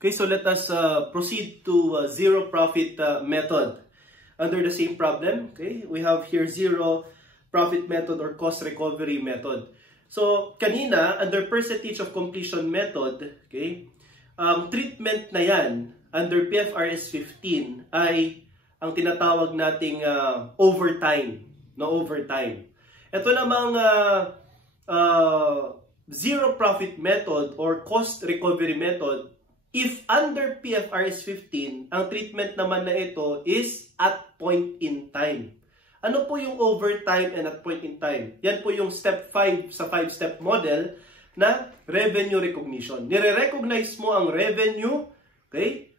Okay, so let us proceed to zero profit method. Under the same problem, okay, we have here zero profit method or cost recovery method. So, kanina, under percentage of completion method, okay, treatment na yan under PFRS 15 ay ang tinatawag nating overtime. No, overtime. Ito namang zero profit method or cost recovery method, if under PFRS 15, ang treatment naman na ito is at point in time. Ano po yung overtime and at point in time? Yan po yung step 5 sa 5-step model na revenue recognition. Nire-recognize mo ang revenue, okay,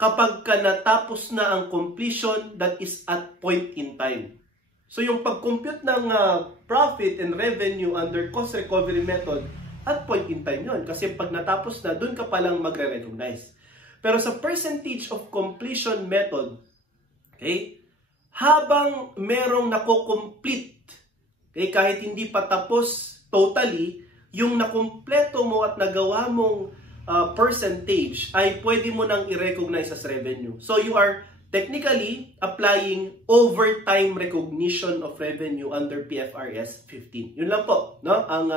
kapag ka natapos na ang completion that is at point in time. So yung pag-compute ng profit and revenue under cost recovery method, at point in time yun. Kasi pag natapos na, dun ka palang magre-recognize. Pero sa percentage of completion method, okay, habang merong nako-complete, okay, kahit hindi pa tapos totally, yung nakumpleto mo at nagawa mong percentage ay pwede mo nang i-recognize as revenue. So you are technically applying overtime recognition of revenue under PFRS 15. Yun lang po, no? Ang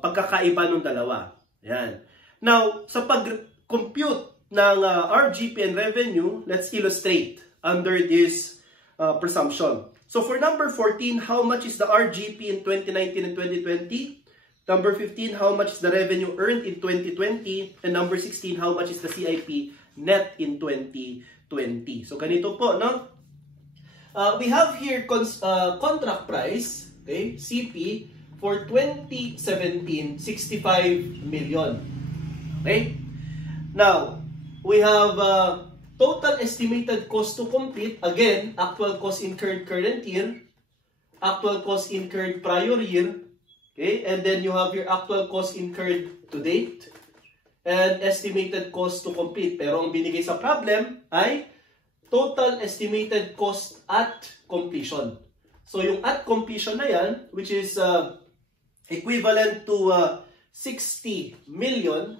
pagkakaiba ng dalawa. Yan. Now, sa pag-compute ng RGP and revenue, let's illustrate under this presumption. So for number 14, how much is the RGP in 2019 and 2020? Number 15, how much is the revenue earned in 2020? And number 16, how much is the CIP net in 2020? So ganito po, no? We have here contract price, okay, CP, for 2017, 65 million. Okay? Now, we have total estimated cost to complete. Again, actual cost incurred current year, actual cost incurred prior year, okay? And then you have your actual cost incurred to date, and estimated cost to complete. Pero ang binigay sa problem ay total estimated cost at completion. So yung at completion na yan, which is equivalent to 60 million,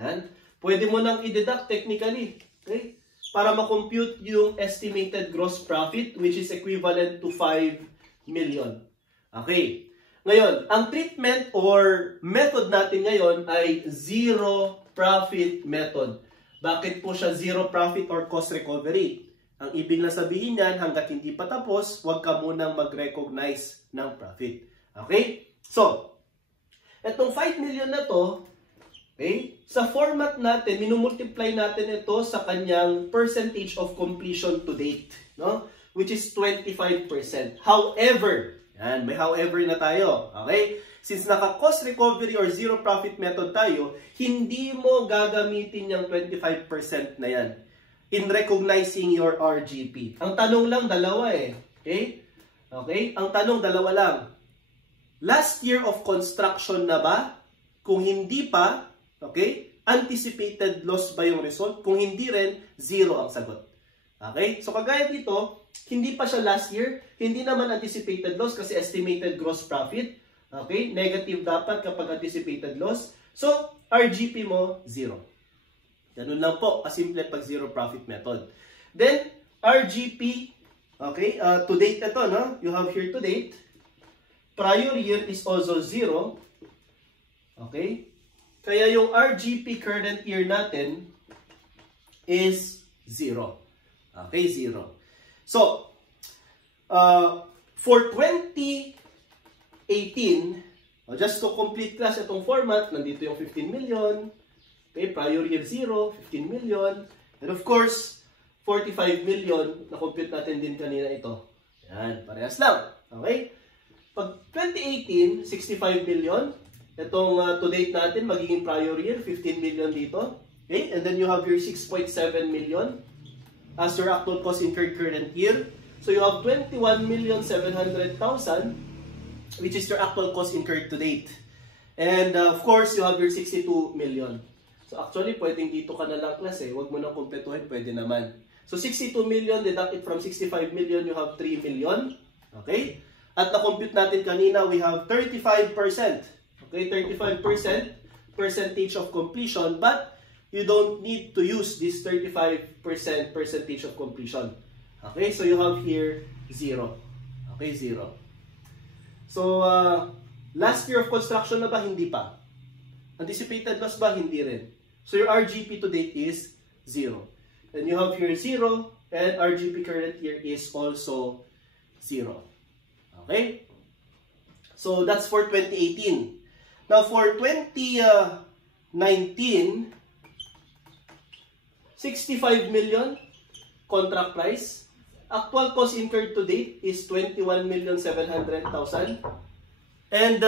yan, pwede mo nang i-deduct technically, okay? Para ma-compute yung estimated gross profit, which is equivalent to 5 million. Okay. Ngayon, ang treatment or method natin ngayon ay zero profit method. Bakit po siya zero profit or cost recovery? Ang ibig na sabihin yan, hanggat hindi pa tapos, huwag ka munang mag-recognize ng profit. Okay? So, itong 5 million na to, okay, sa format natin, minumultiply natin ito sa kanyang percentage of completion to date, no? Which is 25%. However, yan, may however na tayo, okay? Since naka-cost recovery or zero profit method tayo, hindi mo gagamitin yung 25% na yan in recognizing your RGP. Ang tanong lang, dalawa eh. Okay? Okay? Ang tanong, dalawa lang. Last year of construction na ba? Kung hindi pa, okay? Anticipated loss ba yung result? Kung hindi rin, zero ang sagot. Okay? So kagaya dito, hindi pa siya last year, hindi naman anticipated loss kasi estimated gross profit. Okay? Negative dapat kapag anticipated loss. So, RGP mo, zero. Ganun lang po, kasimple pag zero profit method. Then, RGP, okay, to date ito, no? You have here to date. Prior year is also zero. Okay? Kaya yung RGP current year natin is zero. Okay, zero. So, for 2018, just to complete class itong format, nandito yung 15 million. Okay, prior year 0, 15 million. And of course, 45 million, na-compute natin din kanina ito. Yan, parehas lang. Okay? Pag 2018, 65 million. Itong to date natin, magiging prior year, 15 million dito. Okay? And then you have your 6.7 million as your actual cost incurred current year. So you have 21,700,000, which is your actual cost incurred to date. And of course, you have your 62 million. So actually, pwedeng dito ka na lang class eh. Huwag mo nang kumpletuhin, pwede naman. So 62 million, deducted from 65 million, you have 3 million. Okay? At na-compute natin kanina, we have 35%. Okay, 35% percentage of completion. But you don't need to use this 35% percentage of completion. Okay, so you have here 0. Okay, 0. So, last year of construction na ba? Hindi pa. Anticipated loss ba? Hindi rin. So, your RGP to date is 0. And you have here 0, and RGP current year is also 0. Okay? So, that's for 2018. Now, for 2019, 65 million contract price. Actual cost incurred to date is 21,700,000. And